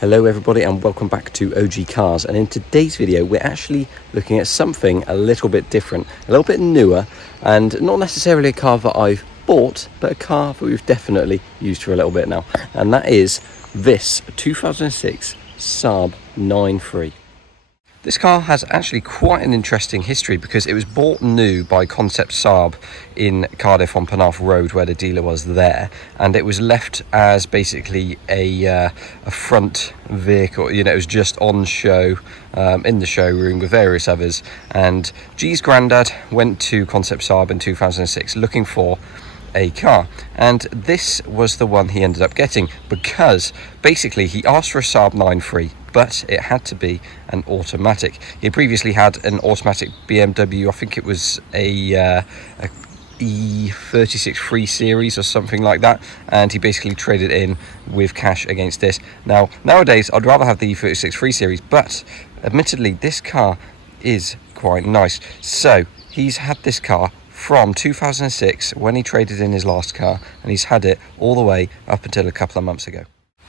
Hello everybody and welcome back to OG Cars, and in today's video we're actually looking at something a little bit different, a little bit newer, and not necessarily a car that I've bought, but a car that we've definitely used for a little bit now, and that is this 2006 Saab 9.3. This car has actually quite an interesting history because it was bought new by Concept Saab in Cardiff on Penarth Road, where the dealer was there, and it was left as basically a front vehicle. You know, it was just on show in the showroom with various others, and G's granddad went to Concept Saab in 2006 looking for a car, and this was the one he ended up getting because basically he asked for a Saab 9.3, but it had to be an automatic. He previously had an automatic BMW, I think it was a E36 3 Series or something like that, and he basically traded in with cash against this. Now nowadays I'd rather have the E36 3 Series, but admittedly this car is quite nice. So he's had this car from 2006 when he traded in his last car, and he's had it all the way up until a couple of months ago.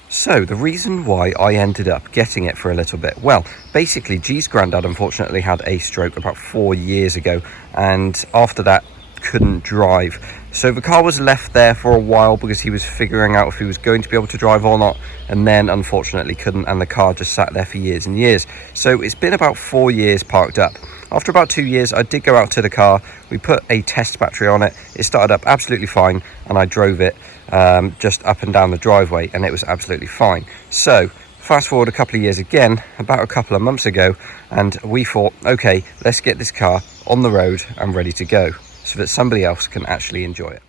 So the reason why I ended up getting it for a little bit, well, basically G's granddad unfortunately had a stroke about 4 years ago, and after that couldn't drive. So the car was left there for a while because he was figuring out if he was going to be able to drive or not, and then unfortunately couldn't, and the car just sat there for years and years. So it's been about 4 years parked up. After about 2 years, I did go out to the car, we put a test battery on it, it started up absolutely fine, and I drove it just up and down the driveway, and it was absolutely fine. So fast forward a couple of years again, about a couple of months ago, and we thought, okay, let's get this car on the road and ready to go so that somebody else can actually enjoy it.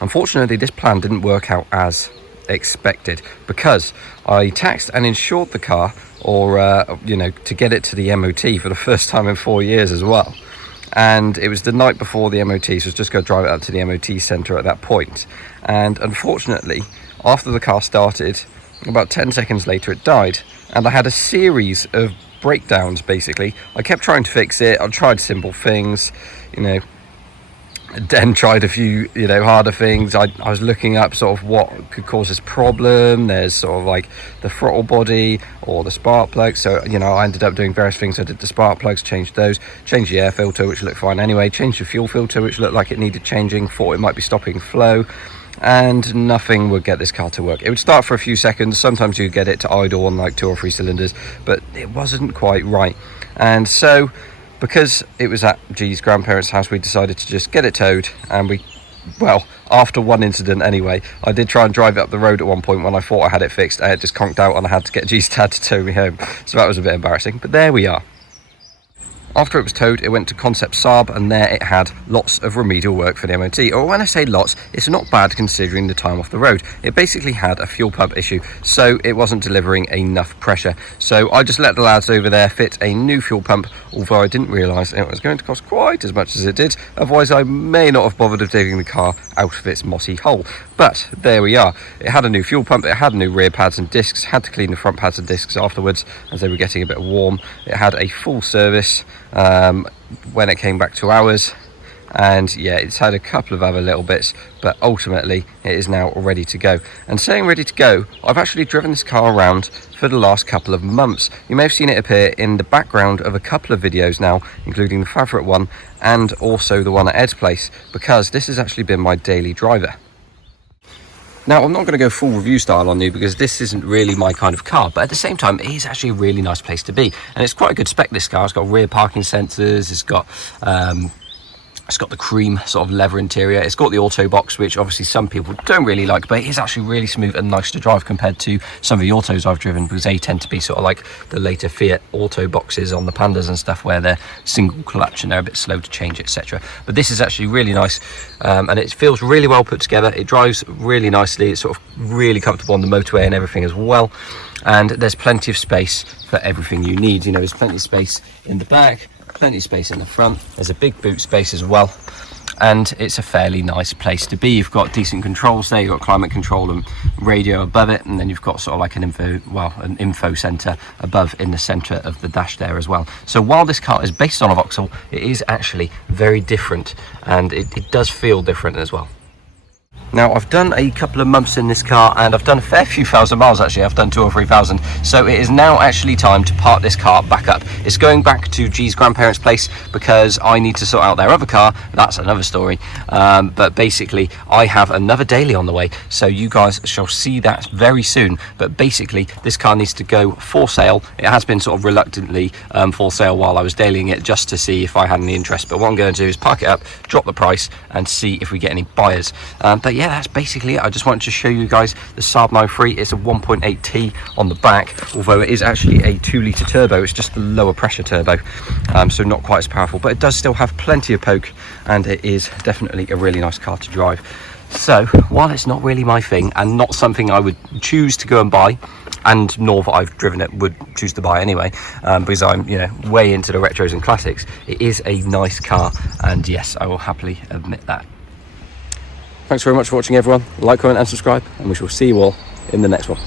Unfortunately, this plan didn't work out as expected because I taxed and insured the car, or to get it to the MOT for the first time in 4 years as well. And it was the night before the MOT, so I was just going to drive it up to the MOT centre at that point. And unfortunately, after the car started, about 10 seconds later it died, and I had a series of breakdowns basically. I kept trying to fix it, I tried simple things, then tried a few harder things. I was looking up sort of what could cause this problem. There's sort of like the throttle body or the spark plugs, so I ended up doing various things. I did the spark plugs, changed those, changed the air filter, which looked fine anyway, changed the fuel filter, which looked like it needed changing, thought it might be stopping flow, and nothing would get this car to work. It would start for a few seconds, sometimes you'd get it to idle on like 2 or 3 cylinders, but it wasn't quite right. And so because it was at G's grandparents' house, we decided to just get it towed, and after one incident anyway, I did try and drive it up the road at one point when I thought I had it fixed. I had just conked out and I had to get G's dad to tow me home, so that was a bit embarrassing, but there we are. After it was towed, it went to Concept Saab, and there it had lots of remedial work for the MOT. Or when I say lots, it's not bad considering the time off the road. It basically had a fuel pump issue, so it wasn't delivering enough pressure. So I just let the lads over there fit a new fuel pump, although I didn't realise it was going to cost quite as much as it did. Otherwise I may not have bothered of digging the car out of its mossy hole. But there we are. It had a new fuel pump, it had new rear pads and discs, had to clean the front pads and discs afterwards as they were getting a bit warm. It had a full service when it came back to ours, and yeah, it's had a couple of other little bits, but ultimately it is now ready to go. And saying ready to go, I've actually driven this car around for the last couple of months. You may have seen it appear in the background of a couple of videos now, including the favourite one and also the one at Ed's place, because this has actually been my daily driver. Now, I'm not going to go full review style on you because this isn't really my kind of car, but at the same time, it is actually a really nice place to be. And it's quite a good spec, this car. It's got rear parking sensors, it's got the cream sort of leather interior, it's got the auto box, which obviously some people don't really like, but it is actually really smooth and nice to drive compared to some of the autos I've driven, because they tend to be sort of like the later Fiat auto boxes on the Pandas and stuff, where they're single clutch and they're a bit slow to change, etc. But this is actually really nice, and it feels really well put together. It drives really nicely, it's sort of really comfortable on the motorway and everything as well, and there's plenty of space for everything you need. There's plenty of space in the back, plenty of space in the front, there's a big boot space as well, and it's a fairly nice place to be. You've got decent controls there, you've got climate control and radio above it, and then you've got sort of like an info center above in the center of the dash there as well. So while this car is based on a Vauxhall, it is actually very different, and it does feel different as well. Now, I've done a couple of months in this car, and I've done a fair few thousand miles actually. I've done 2,000 or 3,000, so it is now actually time to park this car back up. It's going back to G's grandparents' place because I need to sort out their other car. That's another story, but basically I have another daily on the way, so you guys shall see that very soon. But basically this car needs to go for sale. It has been sort of reluctantly for sale while I was dailying it, just to see if I had any interest. But what I'm going to do is park it up, drop the price, and see if we get any buyers. But yeah, that's basically it. I just wanted to show you guys the Saab 93. It's a 1.8T on the back, although it is actually a 2-litre turbo. It's just the lower pressure turbo, so not quite as powerful, but it does still have plenty of poke, and it is definitely a really nice car to drive. So while it's not really my thing and not something I would choose to go and buy, and nor that I've driven it would choose to buy anyway, because I'm, you know, way into the retros and classics, it is a nice car, and yes, I will happily admit that. Thanks very much for watching, everyone. Like, comment and subscribe, and we shall see you all in the next one.